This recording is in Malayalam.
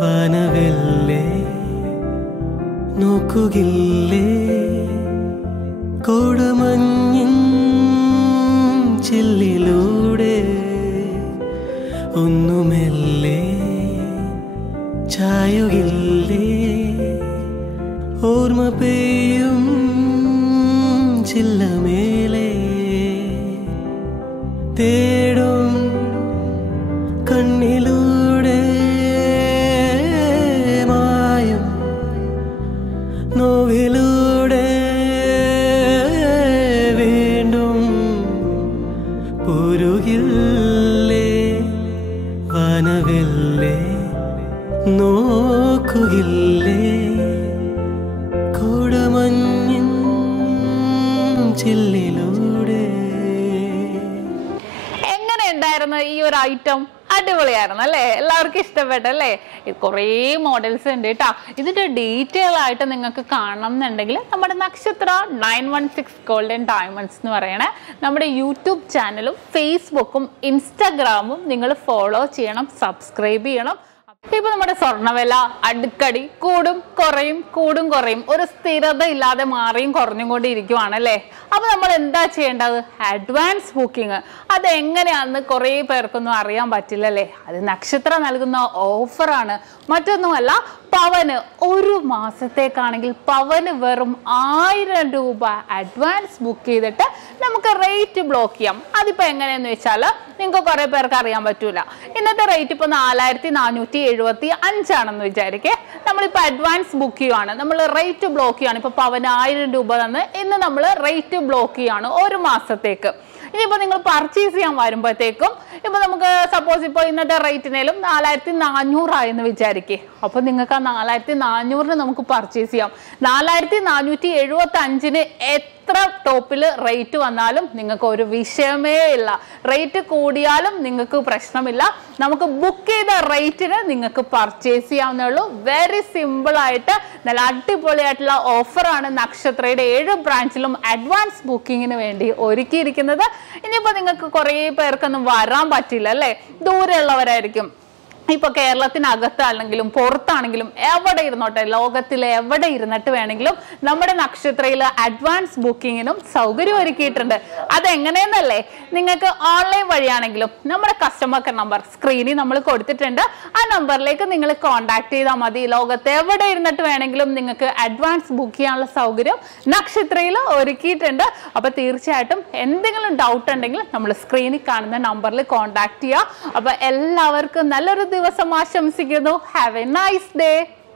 വാനവില്ലേ നോക്കുകില്ലേ കോടമഞ്ഞിൻ ചില്ലിലൂടെ ഒന്നുമെല്ലേ ചായുകില്ലേ ഓർമ്മ പെയ്യും ചില്ലമേലെ തേടും കണ്ണിലൂടെ മായും നോവിലൂടെ വീണ്ടും പൊരുകില്ലേ വാനവില്ലേ നോക്കുകില്ലേ കോടമഞ്ഞിൻ ചില്ലിലൂടെ. എങ്ങനെ ഉണ്ടായിരുന്നു ഈ ഒരു ഐറ്റം? അടിപൊളിയായിരുന്നു അല്ലേ? എല്ലാവർക്കും ഇഷ്ടപ്പെട്ടല്ലേ? കുറേ മോഡൽസ് ഉണ്ട് കേട്ടോ. ഇതിന്റെ ഡീറ്റെയിൽ ആയിട്ട് നിങ്ങൾക്ക് കാണണം എന്നുണ്ടെങ്കിൽ നമ്മുടെ നക്ഷത്ര 916 ഗോൾഡൻ ഡയമണ്ട്സ് എന്ന് പറയണേ നമ്മുടെ യൂട്യൂബ് ചാനലും ഫേസ്ബുക്കും ഇൻസ്റ്റാഗ്രാമും നിങ്ങൾ ഫോളോ ചെയ്യണം, സബ്സ്ക്രൈബ് ചെയ്യണം. ഇപ്പൊ നമ്മുടെ സ്വർണ്ണവില അടുക്കടി കൂടും കുറയും ഒരു സ്ഥിരത ഇല്ലാതെ മാറിയും കുറഞ്ഞും കൊണ്ടിരിക്കുവാണ് അല്ലേ? അപ്പൊ നമ്മൾ എന്താ ചെയ്യേണ്ടത്? Advance booking. അത് എങ്ങനെയാണെന്ന് കുറേ പേർക്കൊന്നും അറിയാൻ പറ്റില്ലല്ലേ? അത് നക്ഷത്ര നൽകുന്ന ഓഫറാണ്, മറ്റൊന്നുമല്ല. പവന് ഒരു മാസത്തേക്കാണെങ്കിൽ പവന് വെറും 1000 രൂപ അഡ്വാൻസ് ബുക്ക് ചെയ്തിട്ട് നമുക്ക് റേറ്റ് ബ്ലോക്ക് ചെയ്യാം. അതിപ്പോ എങ്ങനെയെന്ന് വെച്ചാൽ നിങ്ങൾക്ക് കുറെ പേർക്ക് അറിയാൻ പറ്റൂല. ഇന്നത്തെ റേറ്റ് ഇപ്പൊ 4475 ആണെന്ന് വിചാരിക്കേ. നമ്മളിപ്പോ അഡ്വാൻസ് ബുക്ക് ചെയ്യുവാണ്, നമ്മൾ റേറ്റ് ബ്ലോക്ക് ചെയ്യാണ്. ഇപ്പൊ പവന് 1000 രൂപ തന്ന് ഇന്ന് നമ്മൾ റേറ്റ് ബ്ലോക്ക് ചെയ്യാണ് ഒരു മാസത്തേക്ക്. ഇനിയിപ്പോ നിങ്ങൾ പർച്ചേസ് ചെയ്യാൻ വരുമ്പോഴത്തേക്കും ഇപ്പൊ നമുക്ക് സപ്പോസ് ഇപ്പോൾ ഇന്നത്തെ റേറ്റിനേലും 4400 ആയെന്ന് വിചാരിക്കേ. അപ്പൊ നിങ്ങൾക്ക് ആ 4400 നമുക്ക് പർച്ചേസ് ചെയ്യാം. 4475 എത്ര ടോപ്പിൽ റേറ്റ് വന്നാലും നിങ്ങൾക്ക് ഒരു വിഷയമേ ഇല്ല. റേറ്റ് കൂടിയാലും നിങ്ങൾക്ക് പ്രശ്നമില്ല. നമുക്ക് ബുക്ക് ചെയ്ത റേറ്റിന് നിങ്ങൾക്ക് പർച്ചേസ് ചെയ്യാവുന്നേ ഉള്ളൂ. വെരി സിമ്പിൾ ആയിട്ട് നല്ല അടിപൊളിയായിട്ടുള്ള ഓഫറാണ് നക്ഷത്രയുടെ 7 ബ്രാഞ്ചിലും അഡ്വാൻസ് ബുക്കിങ്ങിന് വേണ്ടി ഒരുക്കിയിരിക്കുന്നത്. ഇനിയിപ്പോ നിങ്ങൾക്ക് കുറേ പേർക്കൊന്നും വരാൻ പറ്റില്ല അല്ലേ? ദൂരെയുള്ളവരായിരിക്കും. ഇപ്പൊ കേരളത്തിനകത്താണെങ്കിലും പുറത്താണെങ്കിലും എവിടെ ഇരുന്നോട്ടെ, ലോകത്തിലെ എവിടെ ഇരുന്നിട്ട് വേണമെങ്കിലും നമ്മുടെ നക്ഷത്രയിൽ അഡ്വാൻസ് ബുക്കിങ്ങിനും സൗകര്യം ഒരുക്കിയിട്ടുണ്ട്. അതെങ്ങനെയെന്നല്ലേ? നിങ്ങൾക്ക് ഓൺലൈൻ വഴിയാണെങ്കിലും നമ്മുടെ കസ്റ്റമർ കെയർ നമ്പർ സ്ക്രീനിൽ നമ്മൾ കൊടുത്തിട്ടുണ്ട്. ആ നമ്പറിലേക്ക് നിങ്ങൾ കോൺടാക്ട് ചെയ്താൽ മതി. ലോകത്ത് എവിടെ ഇരുന്നിട്ട് വേണമെങ്കിലും നിങ്ങൾക്ക് അഡ്വാൻസ് ബുക്ക് ചെയ്യാനുള്ള സൗകര്യം നക്ഷത്രയിൽ ഒരുക്കിയിട്ടുണ്ട്. അപ്പൊ തീർച്ചയായിട്ടും എന്തെങ്കിലും ഡൗട്ട് ഉണ്ടെങ്കിൽ നമ്മൾ സ്ക്രീനിൽ കാണുന്ന നമ്പറിൽ കോൺടാക്ട് ചെയ്യുക. അപ്പൊ എല്ലാവർക്കും നല്ലൊരു ദിവസം ആശംസിക്കുന്നു. Have A nice day.